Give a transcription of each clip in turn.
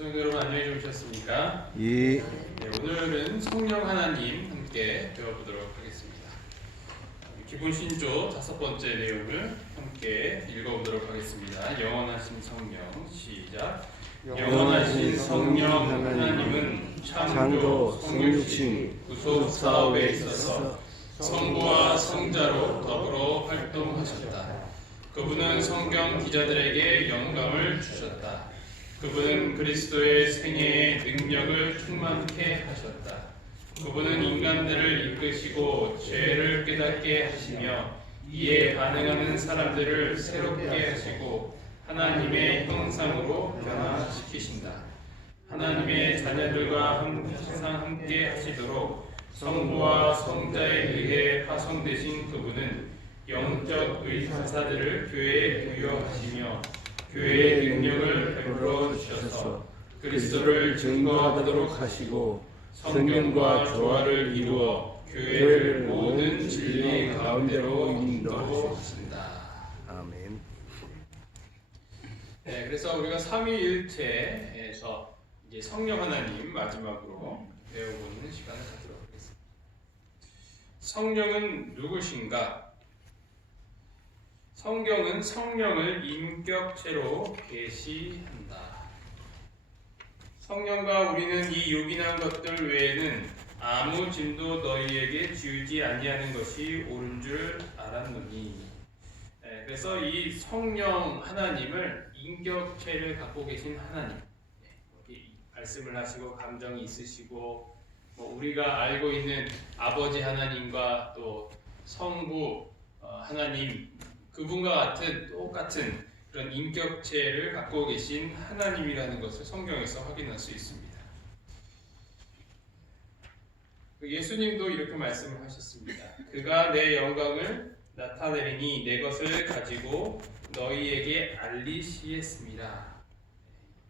성도 여러분 안녕히 주무셨습니까? 예. 네, 오늘은 성령 하나님 함께 배워보도록 하겠습니다. 기본 신조 5번째 내용을 함께 읽어보도록 하겠습니다. 영원하신 성령 시작. 영원하신 성령 하나님은 창조, 성육신, 구속 사업에 있어서 성부와 성자로 더불어 활동하셨다. 그분은 성경 기자들에게 영감을 주셨다. 그분은 그리스도의 생애의 능력을 충만케 하셨다. 그분은 인간들을 이끄시고 죄를 깨닫게 하시며 이에 반응하는 사람들을 새롭게 하시고 하나님의 형상으로 변화시키신다. 하나님의 자녀들과 항상 함께 하시도록 성부와 성자에 의해 파송되신 그분은 영적 의사사들을 교회에 부여하시며 교회의 능력을 베풀어 주셔서 그리스도를 증거하도록 하시고 성령과 조화를 이루어 교회를 모든 진리 가운데로 인도하신다. 아멘. 네, 그래서 우리가 삼위일체에서 이제 성령 하나님 마지막으로 배워보는 시간을 갖도록 하겠습니다. 성령은 누구신가? 성경은 성령을 인격체로 계시한다. 성령과 우리는 이 요긴한 것들 외에는 아무 짐도 너희에게 지우지 아니하는 것이 옳은 줄 알았노니. 네, 그래서 이 성령 하나님을 인격체를 갖고 계신 하나님, 여기 말씀을 하시고 감정이 있으시고 우리가 알고 있는 아버지 하나님과 또 성부 하나님 그분과 같은 똑같은 그런 인격체를 갖고 계신 하나님이라는 것을 성경에서 확인할 수 있습니다. 예수님도 이렇게 말씀을 하셨습니다. 그가 내 영광을 나타내리니 내 것을 가지고 너희에게 알리시겠습니다.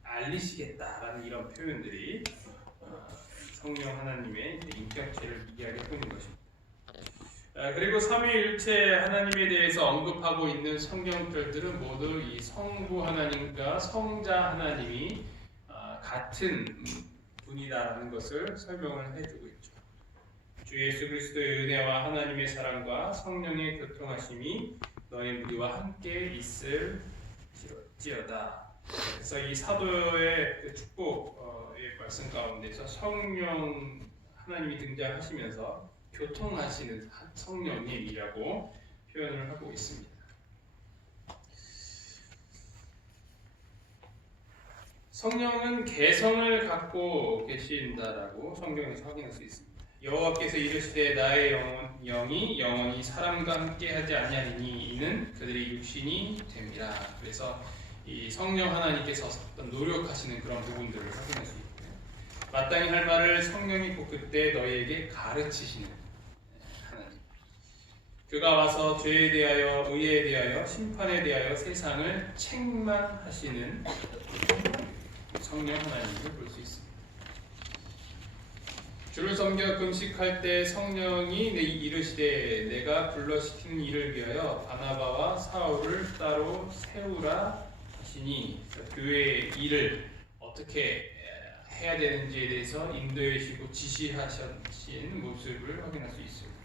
알리시겠다라는 이런 표현들이 성령 하나님의 인격체를 이야기하고 있는 것입니다. 그리고 삼위일체 하나님에 대해서 언급하고 있는 성경절들은 모두 이 성부 하나님과 성자 하나님이 같은 분이다라는 것을 설명을 해주고 있죠. 주 예수 그리스도의 은혜와 하나님의 사랑과 성령의 교통하심이 너희 무리와 함께 있을지어다. 그래서 이 사도의 축복의 말씀 가운데서 성령 하나님이 등장하시면서 교통하시는 성령님이라고 표현을 하고 있습니다. 성령은 개성을 갖고 계신다라고 성경에서 확인할 수 있습니다. 여호와께서 이르시되 나의 영이 영원히 사람과 함께하지 아니하리니 이는 그들의 육신이 됨이라. 그래서 이 성령 하나님께서 어떤 노력하시는 그런 부분들을 확인할 수 있고요. 마땅히 할 말을 성령이 곧 그때 너희에게 가르치시는 그가 와서 죄에 대하여 의에 대하여 심판에 대하여 세상을 책망하시는 성령 하나님을 볼 수 있습니다. 주를 섬겨 금식할 때 성령이 이르시되 내가 불러시키는 일을 위하여 바나바와 사울을 따로 세우라 하시니 교회의 일을 어떻게 해야 되는지에 대해서 인도해 주시고 지시하신 모습을 확인할 수 있습니다.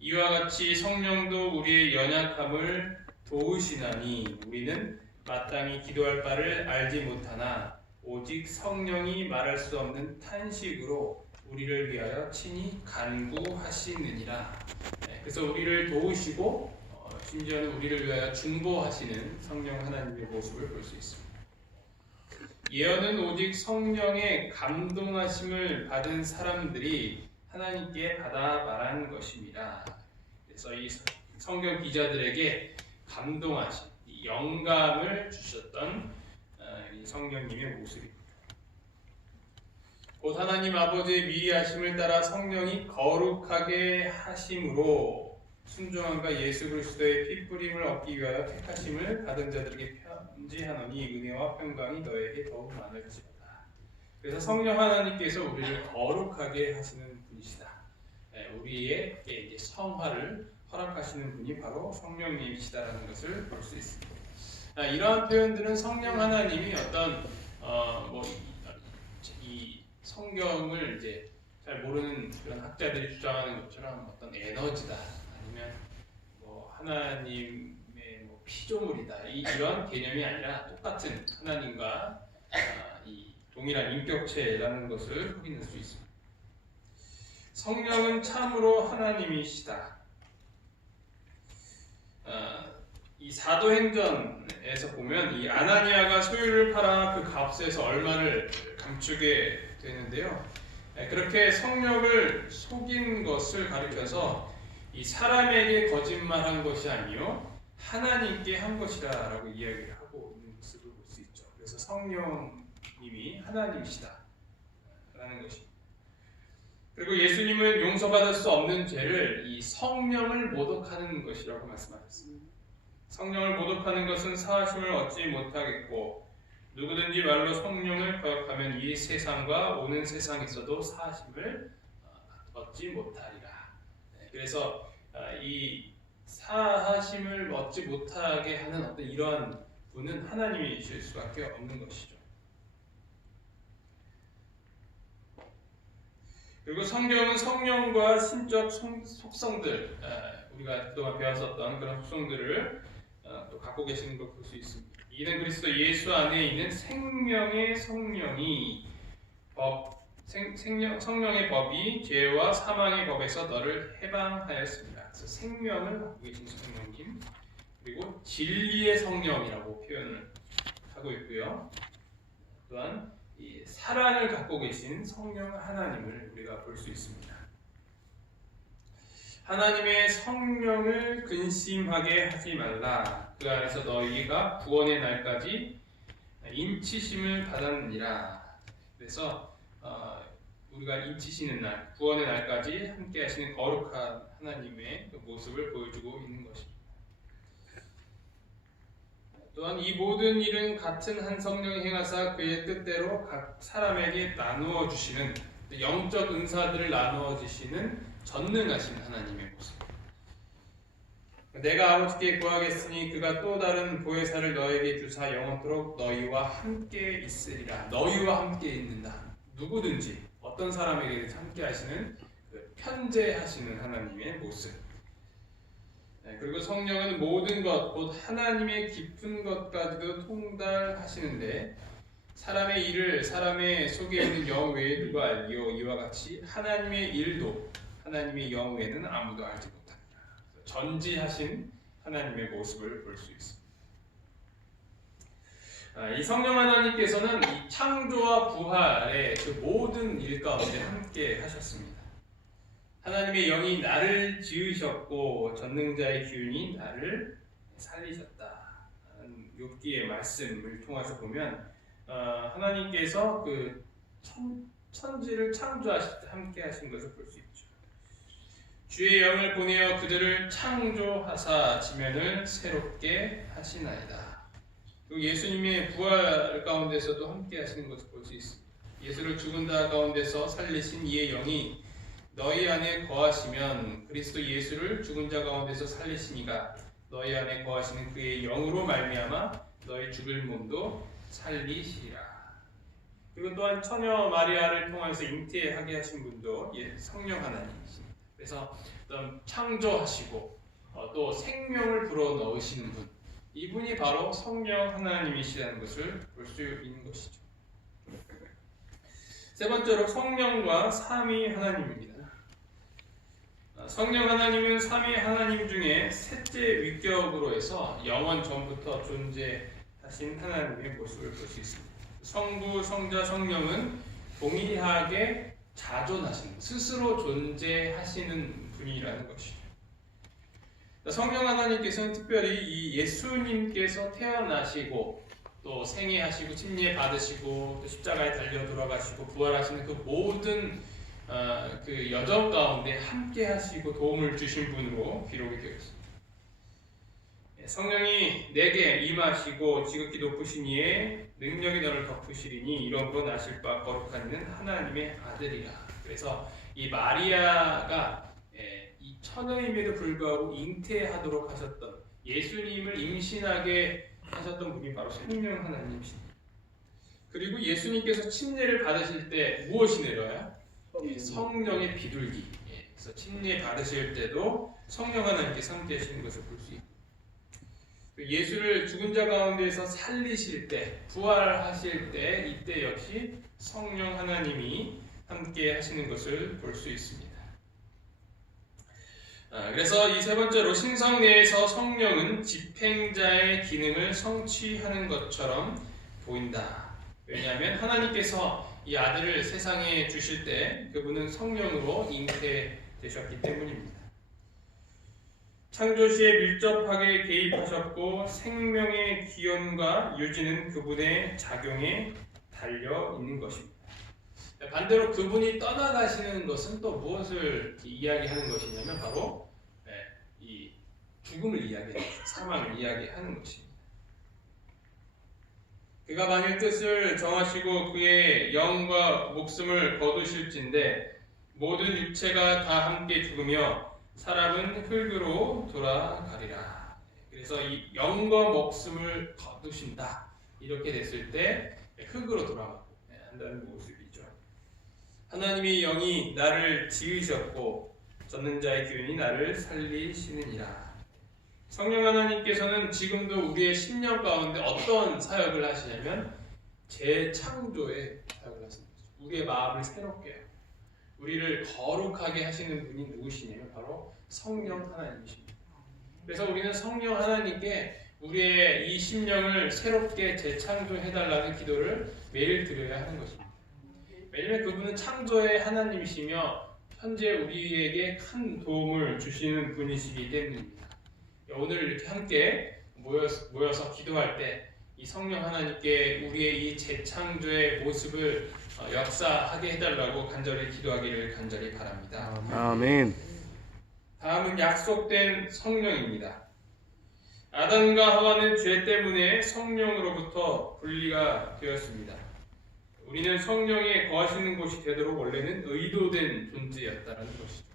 이와 같이 성령도 우리의 연약함을 도우시나니 우리는 마땅히 기도할 바를 알지 못하나 오직 성령이 말할 수 없는 탄식으로 우리를 위하여 친히 간구하시느니라. 그래서 우리를 도우시고 심지어는 우리를 위하여 중보하시는 성령 하나님의 모습을 볼 수 있습니다. 예언은 오직 성령의 감동하심을 받은 사람들이 하나님께 받아 말한 것입니다. 그래서 이 성경 기자들에게 감동하신 영감을 주셨던 이 성령님의 모습입니다. 곧 하나님 아버지의 미리 하심을 따라 성령이 거룩하게 하심으로 순종함과 예수 그리스도의 피뿌림을 얻기 위하여 택하심을 받은 자들에게 편지하노니 은혜와 평강이 너에게 더욱 많을지어다. 그래서 성령 하나님께서 우리를 거룩하게 하시는 분이시다. 우리에게 이제 성화를 허락하시는 분이 바로 성령님이시다라는 것을 볼 수 있습니다. 이러한 표현들은 성령 하나님이 어떤 이 성경을 이제 잘 모르는 그런 학자들이 주장하는 것처럼 어떤 에너지다, 아니면 뭐 하나님의 뭐 피조물이다, 이런 개념이 아니라 똑같은 하나님과 이 동일한 인격체라는 것을 확인할 수 있습니다. 성령은 참으로 하나님이시다. 이 사도행전에서 보면 이 아나니아가 소유를 팔아 그 값에서 얼마를 감추게 되는데요. 그렇게 성령을 속인 것을 가리켜서 이 사람에게 거짓말한 것이 아니요 하나님께 한 것이다라고 이야기를 하고 있는 것을 볼 수 있죠. 그래서 성령님이 하나님이시다라는 것입니다. 그리고 예수님은 용서받을 수 없는 죄를 이 성령을 모독하는 것이라고 말씀하셨습니다. 성령을 모독하는 것은 사하심을 얻지 못하겠고, 누구든지 말로 성령을 거역하면 이 세상과 오는 세상에서도 사하심을 얻지 못하리라. 그래서 이 사하심을 얻지 못하게 하는 어떤 이러한 분은 하나님이실 수밖에 없는 것이죠. 그리고 성경은 성령과 신적 속성들, 우리가 그동안 배웠었던 그런 속성들을 또 갖고 계시는 걸 볼 수 있습니다. 이는 그리스도 예수 안에 있는 생명의 성령이 성령의 법이 죄와 사망의 법에서 너를 해방하였습니다. 그래서 생명을 갖고 계신 성령님, 그리고 진리의 성령이라고 표현을 하고 있고요. 또한 이 사랑을 갖고 계신 성령 하나님을 우리가 볼 수 있습니다. 하나님의 성령을 근심하게 하지 말라. 그 안에서 너희가 구원의 날까지 인치심을 받았느니라. 그래서 우리가 인치시는 날, 구원의 날까지 함께 하시는 거룩한 하나님의 모습을 보여주고 있는 것입니다. 또한 이 모든 일은 같은 한 성령이 행하사 그의 뜻대로 각 사람에게 나누어 주시는, 영적 은사들을 나누어 주시는 전능하신 하나님의 모습. 내가 아버지께 구하겠으니 그가 또 다른 보혜사를 너에게 주사 영원토록 너희와 함께 있으리라. 너희와 함께 있는다. 누구든지 어떤 사람에게 함께 하시는 그 편재하시는 하나님의 모습. 그리고 성령은 모든 것, 곧 하나님의 깊은 것까지도 통달하시는데 사람의 일을 사람의 속에 있는 영 외에 누가 알리요? 이와 같이 하나님의 일도 하나님의 영 외에는 아무도 알지 못합니다. 전지하신 하나님의 모습을 볼 수 있습니다. 이 성령 하나님께서는 이 창조와 부활의 그 모든 일 가운데 함께 하셨습니다. 하나님의 영이 나를 지으셨고 전능자의 기운이 나를 살리셨다. 욥기의 말씀을 통해서 보면 하나님께서 그 천지를 창조하실 때 함께 하신 것을 볼 수 있죠. 주의 영을 보내어 그들을 창조하사 지면을 새롭게 하시나이다. 그리고 예수님의 부활 가운데서도 함께 하시는 것을 볼 수 있습니다. 예수를 죽은 자 가운데서 살리신 이의 영이 너희 안에 거하시면 그리스도 예수를 죽은 자 가운데서 살리신 이가 너희 안에 거하시는 그의 영으로 말미암아 너희 죽을 몸도 살리시리라. 그리고 또한 처녀 마리아를 통해서 잉태하게 하신 분도 성령 하나님이십니다. 그래서 창조하시고 또 생명을 불어넣으시는 분, 이분이 바로 성령 하나님이시라는 것을 볼 수 있는 것이죠. 세 번째로 성령과 삼위 하나님입니다. 성령 하나님은 삼위 하나님 중에 셋째 위격으로 해서 영원 전부터 존재하신 하나님의 모습을 볼 수 있습니다. 성부, 성자, 성령은 동일하게 자존하시는, 스스로 존재하시는 분이라는 것이죠. 성령 하나님께서는 특별히 이 예수님께서 태어나시고 또 생애하시고 침례 받으시고 또 십자가에 달려 돌아가시고 부활하시는 그 모든 그 여정 가운데 함께 하시고 도움을 주신 분으로 기록이 되어 있습니다. 성령이 내게 임하시고 지극히 높으신 이의 능력이 너를 덮으시리니 이러므로 나실 바 거룩한 이는 하나님의 아들이라. 그래서 이 마리아가 이 처녀임에도 불구하고 잉태하도록 하셨던, 예수님을 임신하게 하셨던 분이 바로 성령 하나님이십니다. 그리고 예수님께서 침례를 받으실 때 무엇이 내려요? 성령의 비둘기. 그래서 침례 받으실 때도 성령 하나님께 함께 하시는 것을 볼 수 있고, 예수를 죽은 자 가운데에서 살리실 때, 부활하실 때, 이때 역시 성령 하나님이 함께 하시는 것을 볼 수 있습니다. 그래서 이 세 번째로 신성 내에서 성령은 집행자의 기능을 성취하는 것처럼 보인다. 왜냐하면 하나님께서 이 아들을 세상에 주실 때 그분은 성령으로 잉태되셨기 때문입니다. 창조 시에 밀접하게 개입하셨고 생명의 기원과 유지는 그분의 작용에 달려 있는 것입니다. 반대로 그분이 떠나가시는 것은 또 무엇을 이야기하는 것이냐면 바로 이 죽음을 이야기하는, 사망을 이야기하는 것입니다. 그가 만일 뜻을 정하시고 그의 영과 목숨을 거두실진데 모든 육체가 다 함께 죽으며 사람은 흙으로 돌아가리라. 그래서 이 영과 목숨을 거두신다. 이렇게 됐을 때 흙으로 돌아가고 한다는 모습이죠. 하나님의 영이 나를 지으셨고 젖는 자의 기운이 나를 살리시느니라. 성령 하나님께서는 지금도 우리의 심령 가운데 어떤 사역을 하시냐면 재창조의 사역을 하십니다. 우리의 마음을 새롭게 해요. 우리를 거룩하게 하시는 분이 누구시냐면 바로 성령 하나님이십니다. 그래서 우리는 성령 하나님께 우리의 이 심령을 새롭게 재창조해달라는 기도를 매일 드려야 하는 것입니다. 왜냐하면 그분은 창조의 하나님이시며 현재 우리에게 큰 도움을 주시는 분이시기 때문입니다. 오늘 이렇게 함께 모여서 기도할 때 이 성령 하나님께 우리의 이 재창조의 모습을 역사하게 해달라고 간절히 기도하기를 간절히 바랍니다. 아멘. 다음은 약속된 성령입니다. 아담과 하와는 죄 때문에 성령으로부터 분리가 되었습니다. 우리는 성령이 거하시는 곳이 되도록 원래는 의도된 존재였다는 것이죠.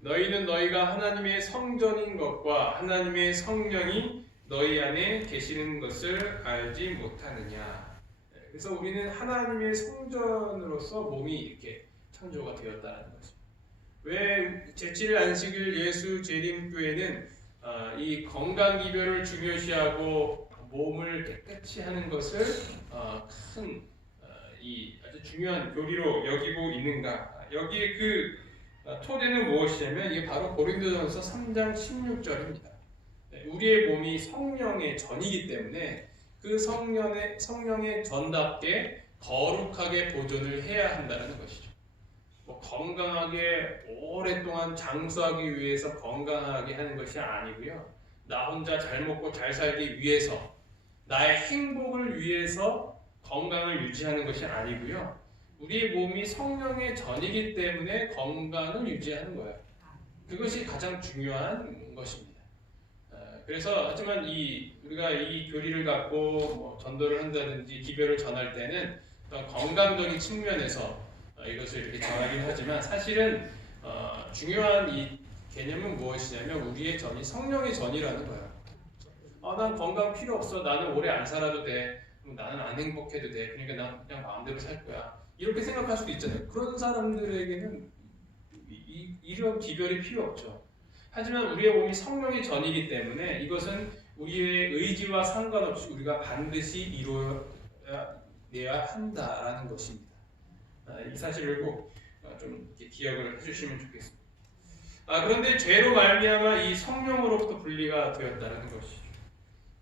너희는 너희가 하나님의 성전인 것과 하나님의 성령이 너희 안에 계시는 것을 알지 못하느냐. 그래서 우리는 하나님의 성전으로서 몸이 이렇게 창조가 되었다는 것입니다. 왜 제7일 안식일 예수 재림교회는 이 건강 기별을 중요시하고 몸을 깨끗이 하는 것을 큰 아주 중요한 교리로 여기고 있는가? 여기에 그 토대는 무엇이냐면 이게 바로 고린도전서 3장 16절입니다. 우리의 몸이 성령의 전이기 때문에 그 성령의 전답게 거룩하게 보존을 해야 한다는 것이죠. 건강하게 오랫동안 장수하기 위해서 건강하게 하는 것이 아니고요. 나 혼자 잘 먹고 잘 살기 위해서, 나의 행복을 위해서 건강을 유지하는 것이 아니고요. 우리의 몸이 성령의 전이기 때문에 건강을 유지하는 거예요. 그것이 가장 중요한 것입니다. 그래서 하지만 우리가 이 교리를 갖고 전도를 한다든지 기별을 전할 때는 어떤 건강적인 측면에서 이것을 이렇게 전하긴 하지만 사실은 중요한 이 개념은 무엇이냐면 우리의 전이 성령의 전이라는 거예요. 난 건강 필요 없어. 나는 오래 안 살아도 돼. 나는 안 행복해도 돼. 그러니까 난 그냥 마음대로 살 거야. 이렇게 생각할 수도 있잖아요. 그런 사람들에게는 이런 기별이 필요 없죠. 하지만 우리의 몸이 성령의 전이기 때문에 이것은 우리의 의지와 상관없이 우리가 반드시 이루어내야 한다라는 것입니다. 이 사실을 꼭 좀 기억을 해주시면 좋겠습니다. 그런데 죄로 말미암아 이 성령으로부터 분리가 되었다는 것이죠.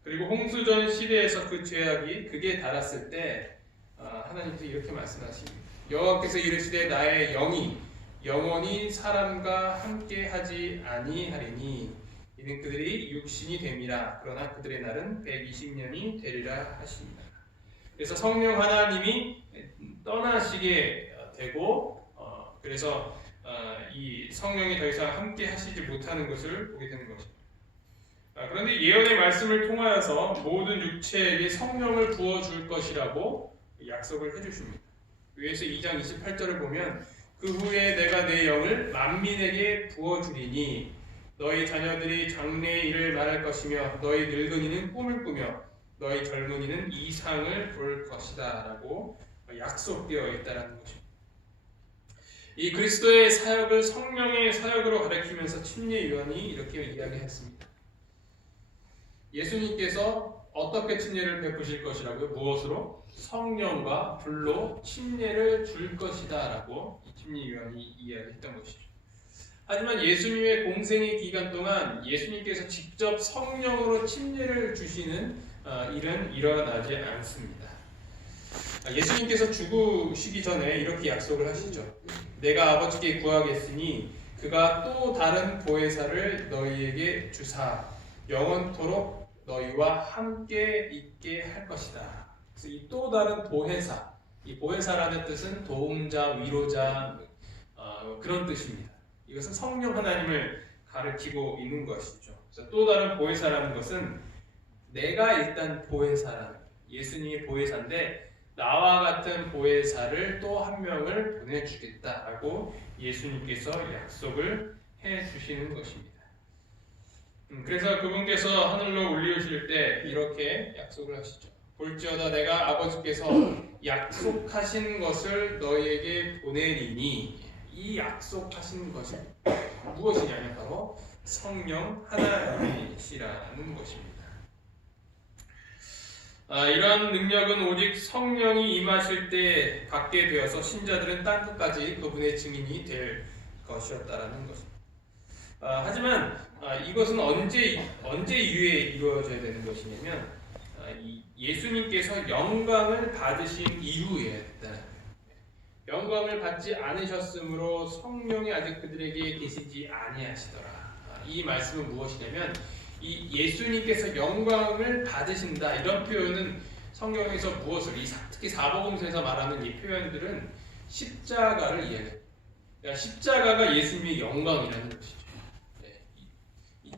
그리고 홍수전 시대에서 그 죄악이 극에 달았을 때 하나님께서 이렇게 말씀하십니다. 여호와께서 이르시되 나의 영이 영원히 사람과 함께하지 아니하리니 이는 그들이 육신이 됨이라. 그러나 그들의 날은 120년이 되리라 하십니다. 그래서 성령 하나님이 떠나시게 되고 그래서 이 성령이 더 이상 함께 하시지 못하는 것을 보게 되는 것입니다. 그런데 예언의 말씀을 통하여서 모든 육체에게 성령을 부어줄 것이라고 약속을 해주십니다. 위에서 2장 28절을 보면 그 후에 내가 내 영을 만민에게 부어주리니 너희 자녀들이 장래의 일을 말할 것이며 너희 늙은이는 꿈을 꾸며 너희 젊은이는 이 상을 볼 것이다 라고 약속되어 있다는 것입니다. 이 그리스도의 사역을 성령의 사역으로 가리키면서 침례 요한이 이렇게 이야기했습니다. 예수님께서 어떻게 침례를 베푸실 것이라고요? 무엇으로? 성령과 불로 침례를 줄 것이다 라고 침례 요한이 이야기했던 것이죠. 하지만 예수님의 공생의 기간 동안 예수님께서 직접 성령으로 침례를 주시는 일은 일어나지 않습니다. 예수님께서 죽으시기 전에 이렇게 약속을 하시죠. 내가 아버지께 구하겠으니 그가 또 다른 보혜사를 너희에게 주사 영원토록 너희와 함께 있게 할 것이다. 그래서 이 또 다른 보혜사, 이 보혜사라는 뜻은 도움자, 위로자 그런 뜻입니다. 이것은 성령 하나님을 가리키고 있는 것이죠. 그래서 또 다른 보혜사라는 것은 내가 일단 보혜사라는 예수님이 보혜사인데 나와 같은 보혜사를 또 한 명을 보내주겠다라고 예수님께서 약속을 해주시는 것입니다. 그래서 그분께서 하늘로 올리우실 때 이렇게 약속을 하시죠. 볼지어다 내가 아버지께서 약속하신 것을 너희에게 보내리니 이 약속하신 것이 무엇이냐면 바로 성령 하나님이시라는 것입니다. 이러한 능력은 오직 성령이 임하실 때 받게 되어서 신자들은 땅끝까지 그분의 증인이 될 것이었다라는 것입니다. 하지만 이것은 언제 이후에 이루어져야 되는 것이냐면 예수님께서 영광을 받으신 이후에 영광을 받지 않으셨으므로 성령이 아직 그들에게 계시지 아니하시더라. 이 말씀은 무엇이냐면 이 예수님께서 영광을 받으신다 이런 표현은 성경에서 무엇을 특히 사복음서에서 말하는 이 표현들은 십자가를 이야기합니다. 그러니까 십자가가 예수님의 영광이라는 것이죠.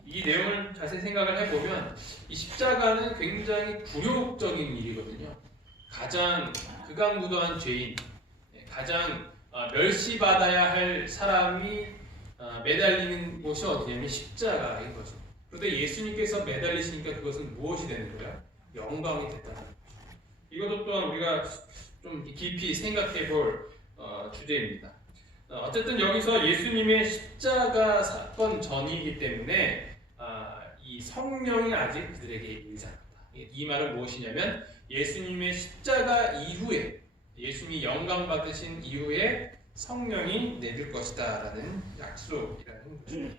이 내용을 자세히 생각을 해보면 이 십자가는 굉장히 굴욕적인 일이거든요. 가장 극악무도한 죄인, 가장 멸시받아야 할 사람이 매달리는 곳이 어디냐면 십자가인 거죠. 그런데 예수님께서 매달리시니까 그것은 무엇이 되는 거예요? 영광이 됐다는 거죠. 이것도 또한 우리가 좀 깊이 생각해 볼 주제입니다. 어쨌든 여기서 예수님의 십자가 사건 전이기 때문에 이 성령이 아직 그들에게 임하지 않았다. 이 말은 무엇이냐면 예수님의 십자가 이후에 예수님이 영광 받으신 이후에 성령이 내릴 것이다 라는 약속이라는 것입니다.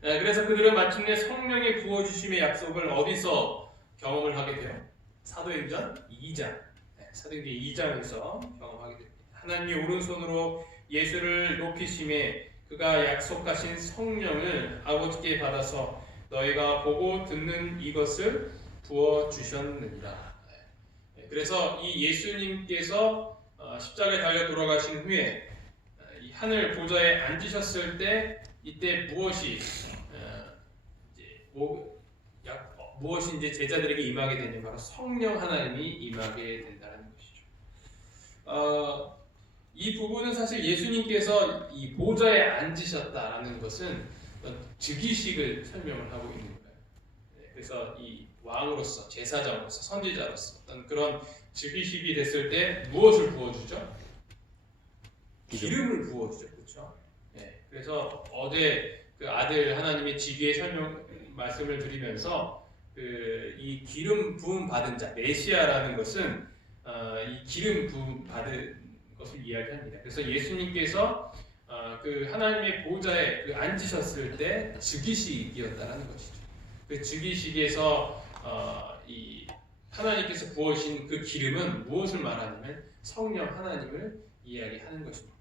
그래서 그들은 마침내 성령의 부어주심의 약속을 어디서 경험을 하게 돼요? 사도행전 2장 사도행전 2장에서 경험하게 됩니다. 하나님이 오른손으로 예수를 높이심에 그가 약속하신 성령을 아버지께 받아서 너희가 보고 듣는 이것을 부어주셨느니라. 그래서 이 예수님께서 십자가에 달려 돌아가신 후에 이 하늘 보좌에 앉으셨을 때 이때 무엇이 이제 제자들에게 임하게 되냐면 바로 성령 하나님이 임하게 된다는 것이죠. 이 부분은 사실 예수님께서 이 보좌에 앉으셨다라는 것은 즉위식을 설명을 하고 있는 거예요. 그래서 이 왕으로서, 제사장으로서, 선지자로서 어떤 그런 즉위식이 됐을 때 무엇을 부어주죠? 기름을 부어주죠, 그렇죠? 그래서 어제 그 아들 하나님의 직위의 말씀을 드리면서 이 기름 부음 받은 자, 메시아라는 것은 이 기름 부음 받은 것을 이야기합니다. 그래서 예수님께서 그 하나님의 보좌에 앉으셨을 때 즉위식이었다라는 것이죠. 그 즉위식에서 이 하나님께서 부어신 그 기름은 무엇을 말하냐면 성령 하나님을 이야기하는 것입니다.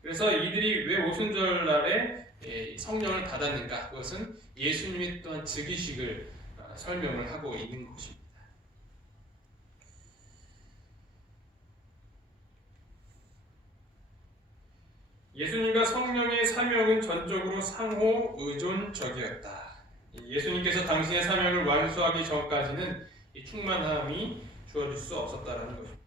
그래서 이들이 왜 오순절날에 성령을 받았는가? 그것은 예수님의 또한 즉위식을 설명을 하고 있는 것입니다. 예수님과 성령의 사명은 전적으로 상호 의존적이었다. 예수님께서 당신의 사명을 완수하기 전까지는 이 충만함이 주어질 수 없었다는 것입니다.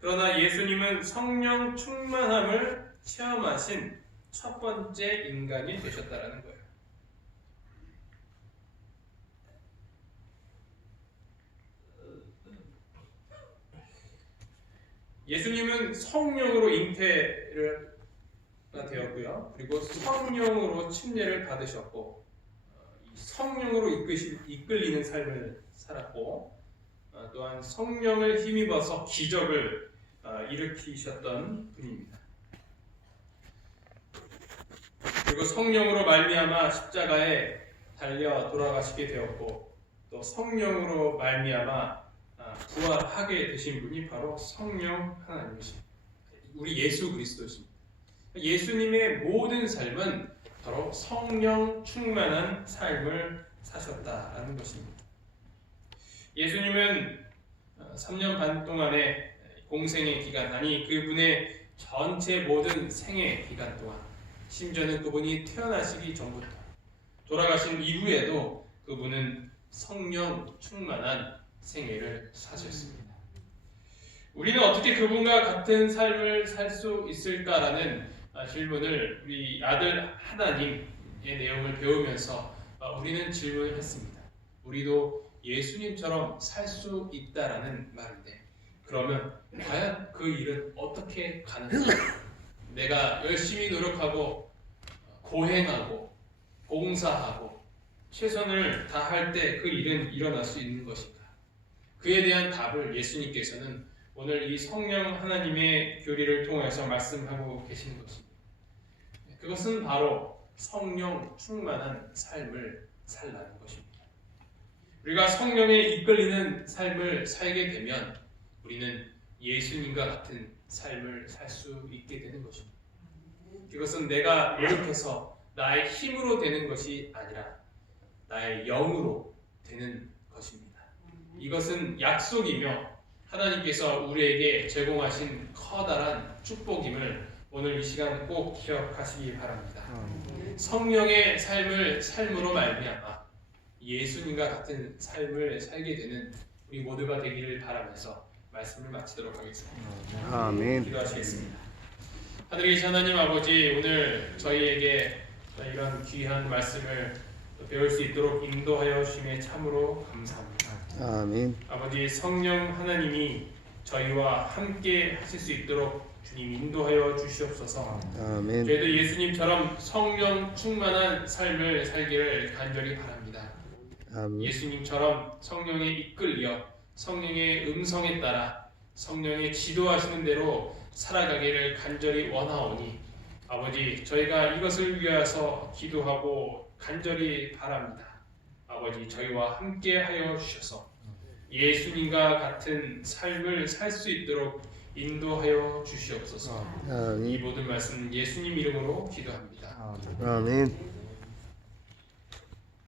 그러나 예수님은 성령 충만함을 체험하신 첫 번째 인간이 되셨다는 거예요. 예수님은 성령으로 잉태가 되었고요. 그리고 성령으로 침례를 받으셨고 이 성령으로 이끌리는 삶을 살았고 또한 성령을 힘입어서 기적을 일으키셨던 분입니다. 그리고 성령으로 말미암아 십자가에 달려 돌아가시게 되었고 또 성령으로 말미암아 부활하게 되신 분이 바로 성령 하나님이십니다. 우리 예수 그리스도십니다. 예수님의 모든 삶은 바로 성령 충만한 삶을 사셨다라는 것입니다. 예수님은 3년 반 동안의 공생의 기간, 아니 그분의 전체 모든 생애 기간 동안, 심지어는 그분이 태어나시기 전부터 돌아가신 이후에도 그분은 성령 충만한 생애를 사셨습니다. 우리는 어떻게 그분과 같은 삶을 살 수 있을까라는 질문을 우리 아들 하나님의 내용을 배우면서 우리는 질문을 했습니다. 우리도 예수님처럼 살 수 있다라는 말인데 그러면 과연 그 일은 어떻게 가능할까? 내가 열심히 노력하고 고행하고 봉사하고 최선을 다할 때 그 일은 일어날 수 있는 것인가? 그에 대한 답을 예수님께서는 오늘 이 성령 하나님의 교리를 통해서 말씀하고 계시는 것입니다. 그것은 바로 성령 충만한 삶을 살라는 것입니다. 우리가 성령에 이끌리는 삶을 살게 되면 우리는 예수님과 같은 삶을 살 수 있게 되는 것입니다. 이것은 내가 노력해서 나의 힘으로 되는 것이 아니라 나의 영으로 되는 것입니다. 이것은 약속이며 하나님께서 우리에게 제공하신 커다란 축복임을 오늘 이 시간 꼭 기억하시기 바랍니다. 성령의 삶으로 말미암아 예수님과 같은 삶을 살게 되는 우리 모두가 되기를 바라면서 말씀을 마치도록 하겠습니다. 아멘. 기도하시겠습니다. 하늘에 계신 하나님 아버지, 오늘 저희에게 이런 귀한 말씀을 배울 수 있도록 인도하여 주심에 참으로 감사합니다. 아멘. 아버지, 성령 하나님이 저희와 함께 하실 수 있도록 주님 인도하여 주시옵소서. 아멘. 저희도 예수님처럼 성령 충만한 삶을 살기를 간절히 바랍니다. 아멘. 예수님처럼 성령에 이끌려 성령의 음성에 따라 성령의 지도하시는 대로 살아가기를 간절히 원하오니 아버지, 저희가 이것을 위하여서 기도하고 간절히 바랍니다. 아버지, 저희와 함께 하여 주셔서 예수님과 같은 삶을 살 수 있도록 인도하여 주시옵소서. 이 아멘. 모든 말씀 예수님 이름으로 기도합니다. 아멘.